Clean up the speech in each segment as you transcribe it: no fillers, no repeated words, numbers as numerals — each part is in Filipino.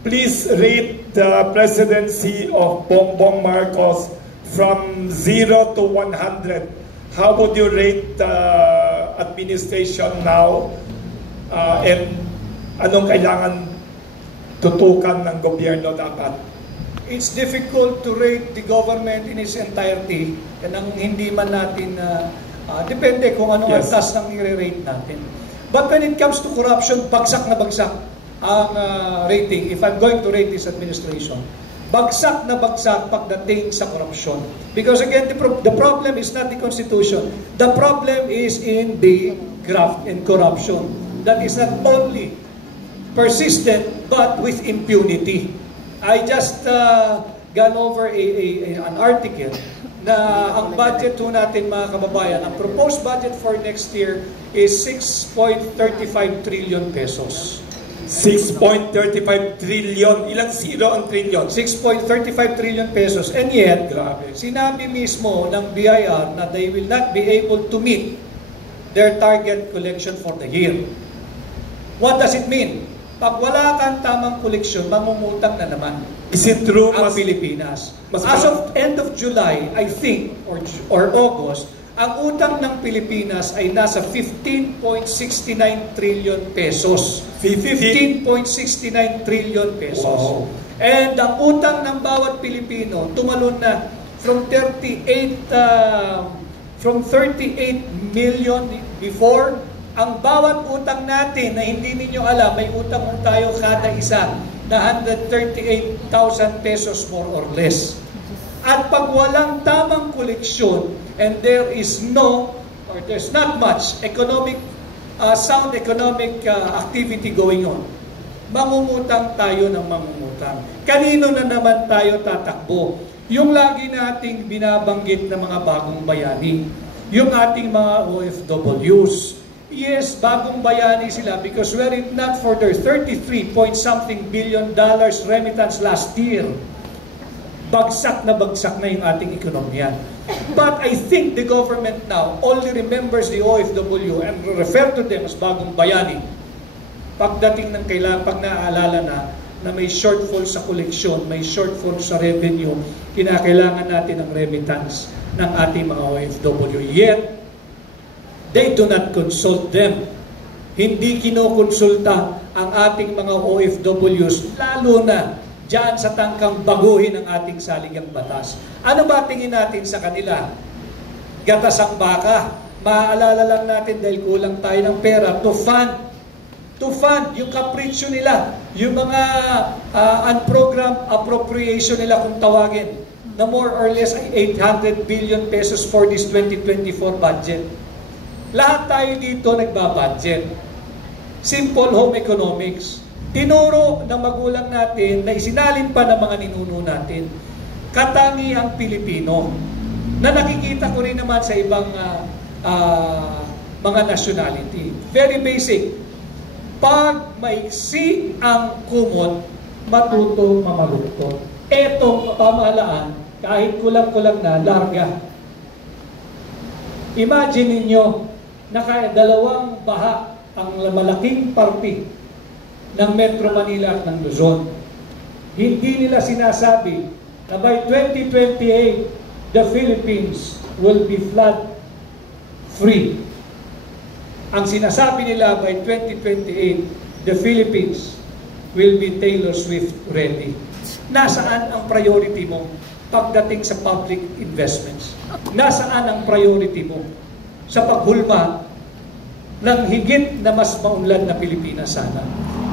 Please rate the presidency of Bongbong Marcos from 0 to 100. How would you rate the administration now? And anong kailangan tutukan ng gobyerno dapat? It's difficult to rate the government in its entirety. Kanang hindi man natin, depende kung ano ang task ng i-rate natin. But when it comes to corruption, bagsak na bagsak ang rating. If I'm going to rate this administration, bagsak na bagsak pagdating sa corruption. Because again, the problem is not the Constitution. The problem is in the graft and corruption. That is not only persistent, but with impunity. I just gone over an article na ang budget po natin mga kababayan, ang proposed budget for next year is 6.35 trillion pesos. 6.35 trillion. Ilang zero ang trillion? 6.35 trillion pesos. And yet, grabe, sinabi mismo ng BIR na they will not be able to meet their target collection for the year. What does it mean? Pag wala kang tamang koleksyon, mangungutang na naman. Is it true ang Pilipinas? As of end of July, I think, or August, ang utang ng Pilipinas ay nasa 15.69 trillion pesos. 15.69 trillion pesos. Wow. And ang utang ng bawat Pilipino tumalon na from 38 million before. Ang bawat utang natin na hindi ninyo alam, may utang tayo kada isa na 138,000 pesos more or less. At pag walang tamang koleksyon and there is no or there's not much sound economic activity going on, mangungutang tayo ng mangungutang. Kanino na naman tayo tatakbo? Yung lagi nating binabanggit na mga bagong bayani, yung ating mga OFWs. Yes, bagong bayani sila because were it not for their 33-point-something billion remittance last year, bagsak na yung ating ekonomiya. But I think the government now only remembers the OFW and refer to them as bagong bayani. Pagdating ng kailangan, pag naaalala na may shortfall sa koleksyon, may shortfall sa revenue, kinakailangan natin ng remittance ng ating mga OFW. Yet, they do not consult them. Hindi kinokonsulta ang ating mga OFWs, lalo na diyan sa tangkang baguhin ang ating saligang batas. Ano ba tingin natin sa kanila? Gatas ang baka. Maaalala lang natin dahil kulang tayo ng pera to fund yung kapritsyo nila, yung mga unprogrammed appropriation nila kung tawagin, na more or less ay 800 billion pesos for this 2024 budget. Lahat tayo dito nagbabudget. Simple home economics. Tinuro ng magulang natin na isinalin pa ng mga ninuno natin. Katangi ang Pilipino na nakikita ko rin naman sa ibang mga nationality. Very basic. Pag maiksi ang kumot, matuto mamalukto. Etong pamahalaan, kahit kulang-kulang na, larga. Imagine ninyo, dalawang baha ang malaking parte ng Metro Manila at ng Luzon. Hindi nila sinasabi na by 2028, the Philippines will be flood-free. Ang sinasabi nila by 2028, the Philippines will be Taylor Swift ready. Nasaan ang priority mo pagdating sa public investments? Nasaan ang priority mo sa paghulma ng higit na mas maunlad na Pilipinas sana?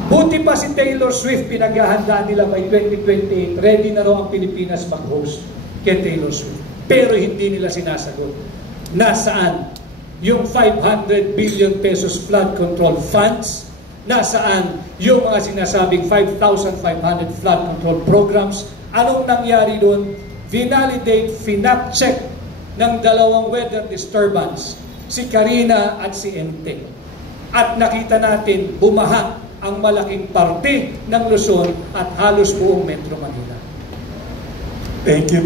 Buti pa si Taylor Swift, pinaghahandaan nila by 2028, ready na raw ang Pilipinas mag-host kay Taylor Swift. Pero hindi nila sinasagot. Nasaan yung 500 billion pesos flood control funds? Nasaan yung mga sinasabing 5,500 flood control programs? Anong nangyari doon? Vinalidate, finap-check ng dalawang weather disturbance, si Karina at si Ente. At nakita natin, bumaha ang malaking parte ng Luzon at halos buong Metro Manila. Thank you.